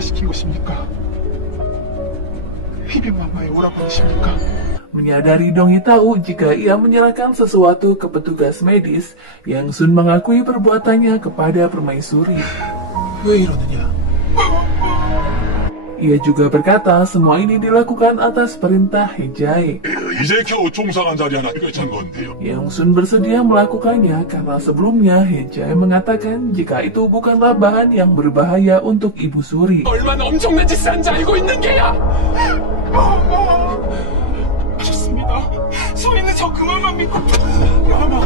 시킨 것입니까? 희병마마에 오라고 하십니까? Menyadari Dongi tahu jika ia menyerahkan sesuatu ke petugas medis, Yang Sun mengakui perbuatannya kepada permaisuri. 왜 이러느냐? Ia juga berkata semua ini dilakukan atas perintah He-jae. 이제 겨우 종상한 자리 하나 꿰찬 건데요. Yang Sun bersedia melakukannya karena sebelumnya He-jae mengatakan jika itu bukanlah bahan yang berbahaya untuk Ibu Suri. 얼마나 엄청난 짓을 한지 알고 있는 게야! 하셨습니다. 소리는 저 그만만 믿고. 마마.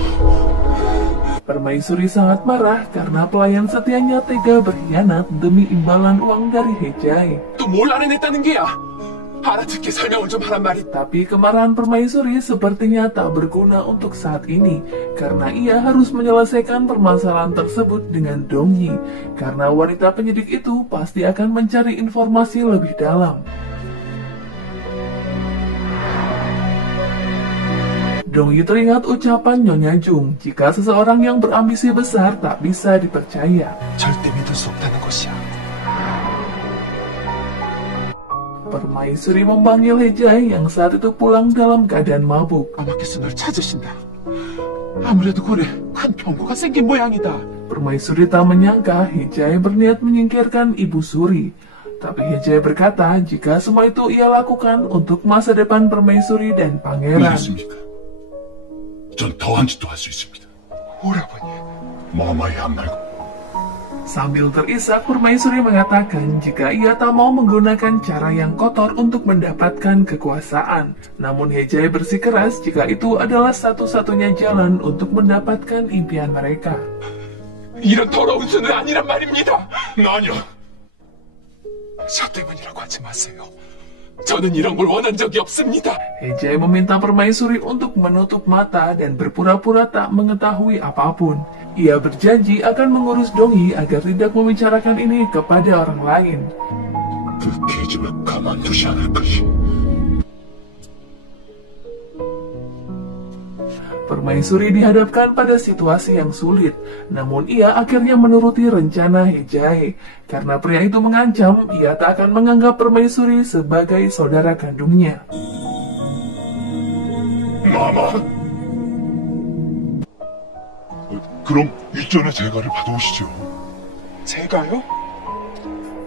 Permaisuri sangat marah karena pelayan setianya tega berkhianat demi imbalan uang dari He-jae. 또 뭘 알아냈다는 게야? 알아듣게 설명을 좀 하란 말이. Tapi kemarahan permaisuri sepertinya tak berguna untuk saat ini karena ia harus menyelesaikan permasalahan tersebut dengan Dong-yi karena wanita penyidik itu pasti akan mencari informasi lebih dalam. Dong-yi teringat ucapan Nyonya Jung jika seseorang yang berambisi besar tak bisa dipercaya. 절대 믿을 수 없다는 것이야. Permaisuri memanggil He-jae yang saat itu pulang dalam keadaan mabuk. 아마께서 널 찾으신다. 아무래도 골에 큰 병고가 생긴 모양이다. Permaisuri tak menyangka He-jae berniat menyingkirkan Ibu Suri. Tapi He-jae berkata jika semua itu ia lakukan untuk masa depan Permaisuri dan pangeran. 믿으십니까? 전 더한 짓도 할 수 있습니다. 오라버니. 마마의 한 말고. Sambil terisak, Permaisuri mengatakan jika ia tak mau menggunakan cara yang kotor untuk mendapatkan kekuasaan. Namun He-jae bersikeras jika itu adalah satu-satunya jalan untuk mendapatkan impian mereka. 이런 더러운 수는 아니란 말입니다. 아니야. 저 때문이라고 하지 마세요. 저는 이런 걸 원한 적이 없습니다. He-jae meminta Permaisuri untuk menutup mata dan berpura-pura tak mengetahui apapun. Ia berjanji akan mengurus Dong-yi agar tidak membicarakan ini kepada orang lain. 그 계집을 가만두지 않을 것이. Permaisuri dihadapkan pada situasi yang sulit, namun ia akhirnya menuruti rencana He-jae. Karena pria itu mengancam, ia tak akan menganggap Permaisuri sebagai saudara kandungnya. 마마. 그럼 일전에 제가를 받아오시죠. 제가요?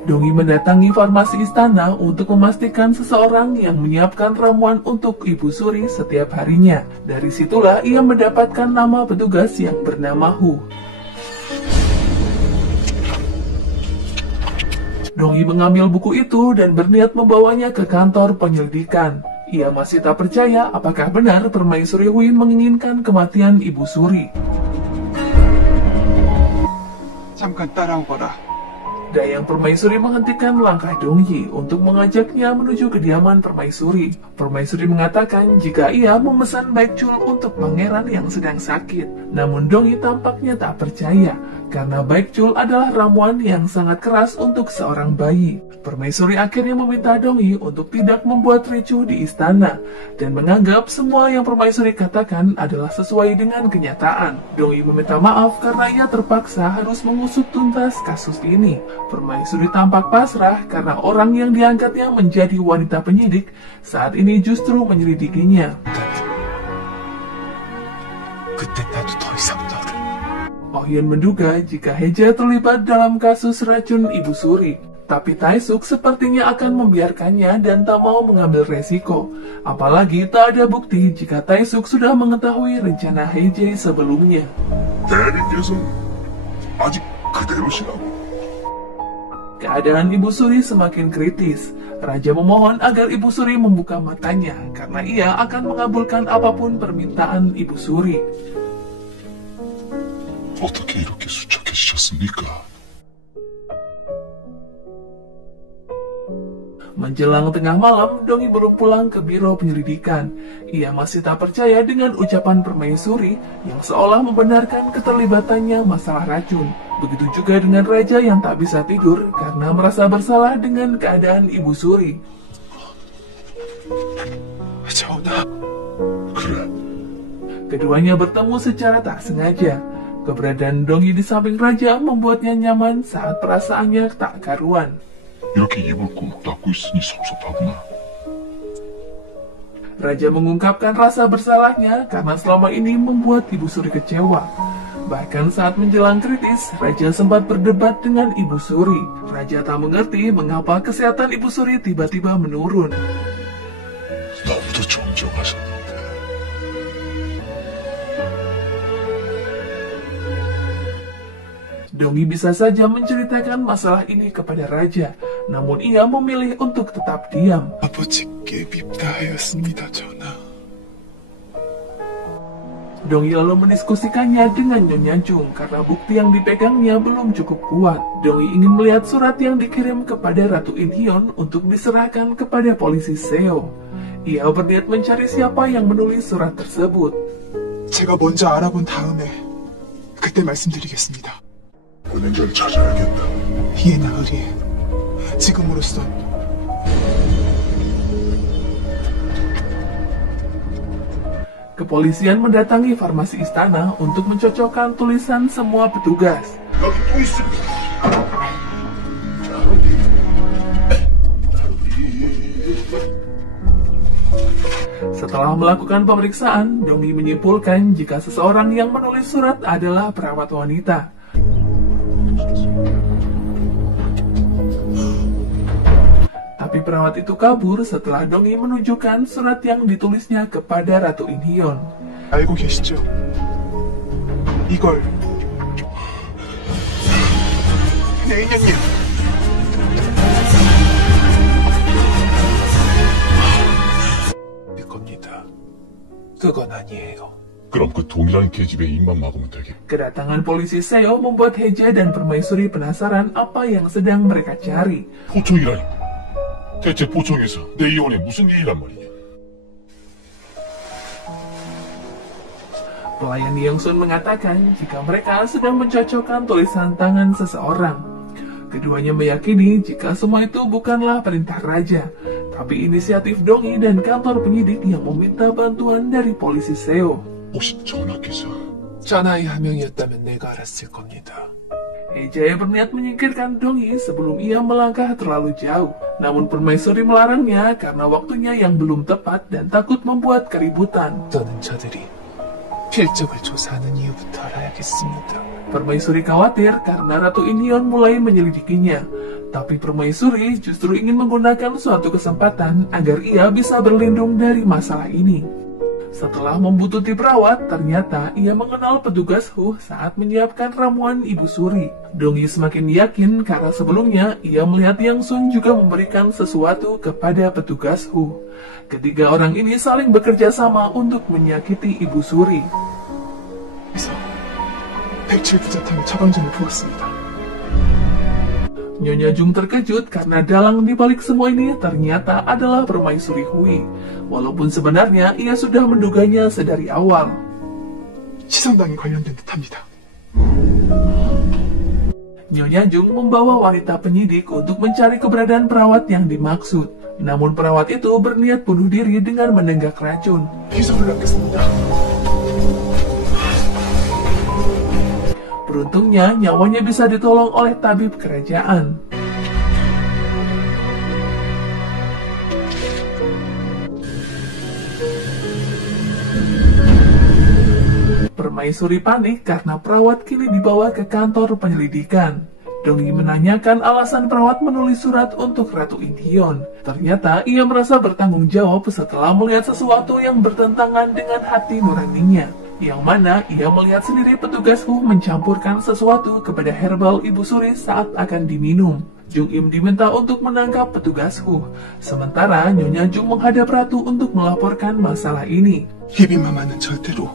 Dong-yi mendatangi farmasi istana untuk memastikan seseorang yang menyiapkan ramuan untuk Ibu Suri setiap harinya. Dari situlah ia mendapatkan nama petugas yang bernama Hu. Dong-yi mengambil buku itu dan berniat membawanya ke kantor penyelidikan. Ia masih tak percaya apakah benar Permaisuri Hui menginginkan kematian Ibu Suri. 잠깐 따라오거라. Dayang Permaisuri menghentikan langkah Dong-yi untuk mengajaknya menuju kediaman Permaisuri. Permaisuri mengatakan jika ia memesan baekjul untuk pangeran yang sedang sakit. Namun Dong-yi tampaknya tak percaya, karena baekjul adalah ramuan yang sangat keras untuk seorang bayi. Permaisuri akhirnya meminta Dong-yi untuk tidak membuat ricuh di istana, dan menganggap semua yang Permaisuri katakan adalah sesuai dengan kenyataan. Dong-yi meminta maaf karena ia terpaksa harus mengusut tuntas kasus ini. Permaisuri tampak pasrah karena orang yang diangkatnya menjadi wanita penyidik saat ini justru menyelidikinya. 그때 나도 더 이상 너를. Oh-hyun menduga jika He-jae terlibat dalam kasus racun Ibu Suri. Tapi Tae-suk sepertinya akan membiarkannya dan tak mau mengambil resiko. Apalagi tak ada bukti jika Tae-suk sudah mengetahui rencana He-jae sebelumnya. 대리께서 아직 그대로시라고. Keadaan Ibu Suri semakin kritis. Raja memohon agar Ibu Suri membuka matanya karena ia akan mengabulkan apapun permintaan Ibu Suri. 어떻게 이렇게 수척해지셨습니까? Menjelang tengah malam, Dong-yi belum pulang ke biro penyelidikan. Ia masih tak percaya dengan ucapan Permaisuri yang seolah membenarkan keterlibatannya masalah racun. Begitu juga dengan Raja yang tak bisa tidur karena merasa bersalah dengan keadaan Ibu Suri. 전하. 그래. Keduanya bertemu secara tak sengaja. Keberadaan Dong-yi di samping Raja membuatnya nyaman saat perasaannya tak karuan. 이렇게 입을 꾹 닫고 있으니 섭섭하구나. Raja mengungkapkan rasa bersalahnya karena selama ini membuat Ibu Suri kecewa. Bahkan saat menjelang kritis, Raja sempat berdebat dengan Ibu Suri. Raja tak mengerti mengapa kesehatan Ibu Suri tiba-tiba menurun. 나보다 정정하셨는데. Dongi bisa saja menceritakan masalah ini kepada Raja, namun ia memilih untuk tetap diam. 아버지께 밉다하였습니다, 전하. Dongi lalu mendiskusikannya dengan Nyonya Jung karena bukti yang dipegangnya belum cukup kuat. Dongi ingin melihat surat yang dikirim kepada Ratu Inhyun untuk diserahkan kepada polisi Seo. Ia berniat mencari siapa yang menulis surat tersebut. 제가 먼저 알아본 다음에 그때 말씀드리겠습니다. 은행자를 찾아야겠다. 이에 나으리 지금으로선 Kepolisian mendatangi farmasi istana untuk mencocokkan tulisan semua petugas. 여기 또 있습니다. Setelah melakukan pemeriksaan, Dongi menyimpulkan jika seseorang yang menulis surat adalah perawat wanita. Tapi perawat itu kabur setelah Dongi menunjukkan surat yang ditulisnya kepada Ratu Inhyun. 알고 계시죠? 이걸 네, 인형님. 내 겁니다. 그건 아니에요. 그럼 그 동이라는 계집에 입만 막으면 되게. Kedatangan polisi Seo membuat Heja dan Permaisuri penasaran apa yang sedang mereka cari. 포청이라니. 대체 포청에서 내 이혼에 무슨 일이란 말이냐? Pelayan Yeongsun mengatakan jika mereka sedang mencocokkan tulisan tangan seseorang. Keduanya meyakini jika semua itu bukanlah perintah raja, tapi inisiatif Dongi dan kantor penyidik yang meminta bantuan dari polisi Seo. 혹시 전하께서 전하의 한 명이었다면 내가 알았을 겁니다. Heja berniat menyingkirkan Dongi sebelum ia melangkah terlalu jauh. Namun Permaisuri melarangnya karena waktunya yang belum tepat dan takut membuat keributan. 저는 저들이 필적을 조사하는 이유부터 알아야겠습니다. Permaisuri khawatir karena Ratu Inhyun mulai menyelidikinya. Tapi Permaisuri justru ingin menggunakan suatu kesempatan agar ia bisa berlindung dari masalah ini. Setelah membuntuti perawat, ternyata ia mengenal petugas Hu saat menyiapkan ramuan Ibu Suri. Dongi semakin yakin karena sebelumnya ia melihat Yang Sun juga memberikan sesuatu kepada petugas Hu. Ketiga orang ini saling bekerja sama untuk menyakiti Ibu Suri. 그래서 107부자탕에 처방전을 부었습니다. Nyonya Jung terkejut karena dalang di balik semua ini ternyata adalah Permaisuri Hui. Walaupun sebenarnya ia sudah menduganya sedari awal. 치성당에 관련된 듯합니다. Nyonya Jung membawa wanita penyidik untuk mencari keberadaan perawat yang dimaksud. Namun perawat itu berniat bunuh diri dengan menenggak racun. 비석을 남겼습니다. Beruntungnya nyawanya bisa ditolong oleh tabib kerajaan. Permaisuri panik karena perawat kini dibawa ke kantor penyelidikan. Dongi menanyakan alasan perawat menulis surat untuk Ratu Inhyun. Ternyata ia merasa bertanggung jawab setelah melihat sesuatu yang bertentangan dengan hati nuraninya. Yang mana ia melihat sendiri petugas Hu mencampurkan sesuatu kepada herbal Ibu Suri saat akan diminum. Jung Im diminta untuk menangkap petugas Hu. Sementara Nyonya Jung menghadap Ratu untuk melaporkan masalah ini. 히빈마마는 절대로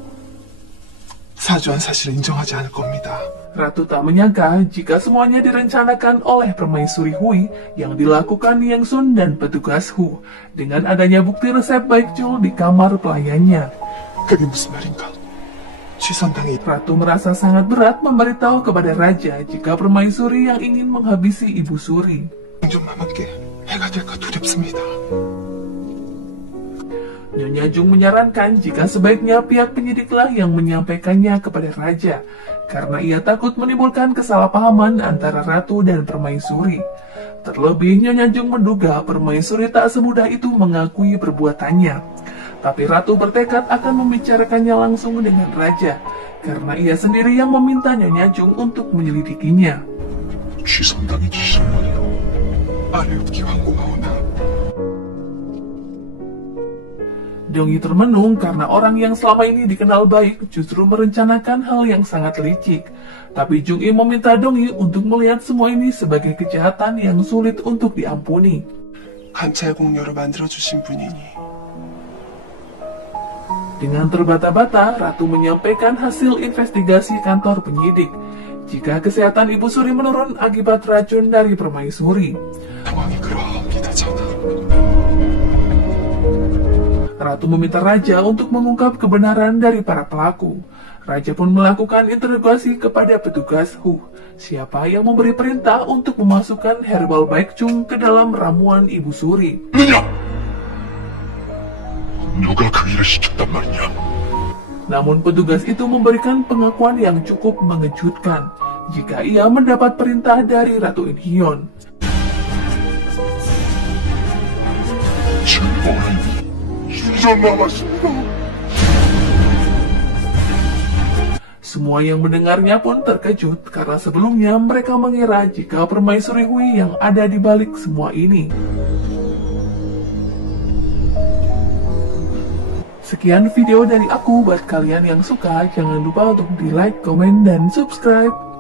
사주한 사실을 인정하지 않을 겁니다. Ratu tak menyangka jika semuanya direncanakan oleh Permaisuri Hui yang dilakukan Yang Sun dan petugas Hu dengan adanya bukti resep Baekjul di kamar pelayannya. 그게 무슨 말인가? 취선당이 Ratu merasa sangat berat memberitahu kepada Raja jika Permaisuri yang ingin menghabisi Ibu Suri. 영존마마께 해가 될까 두렵습니다. Nyonya Jung menyarankan jika sebaiknya pihak penyidiklah yang menyampaikannya kepada Raja, karena ia takut menimbulkan kesalahpahaman antara Ratu dan Permaisuri. Terlebih, Nyonya Jung menduga permaisuri tak semudah itu mengakui perbuatannya. Tapi Ratu bertekad akan membicarakannya langsung dengan Raja, karena ia sendiri yang meminta Nyonya Jung untuk menyelidikinya. 취선당이 지시란 말이오. 아래옵기 황공하오나 Dongyi termenung karena orang yang selama ini dikenal baik justru merencanakan hal yang sangat licik. Tapi Jung-i meminta Dongyi untuk melihat semua ini sebagai kejahatan yang sulit untuk diampuni. 감찰 공료로 만들어주신 분이니 Dengan terbata-bata, Ratu menyampaikan hasil investigasi kantor penyidik. Jika kesehatan Ibu Suri menurun akibat racun dari permaisuri. 상황이 그러하옵니다 전하. Ratu meminta Raja untuk mengungkap kebenaran dari para pelaku. Raja pun melakukan interogasi kepada petugas siapa yang memberi perintah untuk memasukkan herbal baekjung ke dalam ramuan Ibu Suri. 누냐? 누가 그 일을 시켰단 말이냐? Namun petugas itu memberikan pengakuan yang cukup mengejutkan jika ia mendapat perintah dari Ratu In-hyeon. 증거는 수전 남았습니다. Semua yang mendengarnya pun terkejut karena sebelumnya mereka mengira jika permaisuri Hui yang ada di balik semua ini. Sekian video dari aku. Buat kalian yang suka, jangan lupa untuk di like, komen, dan subscribe.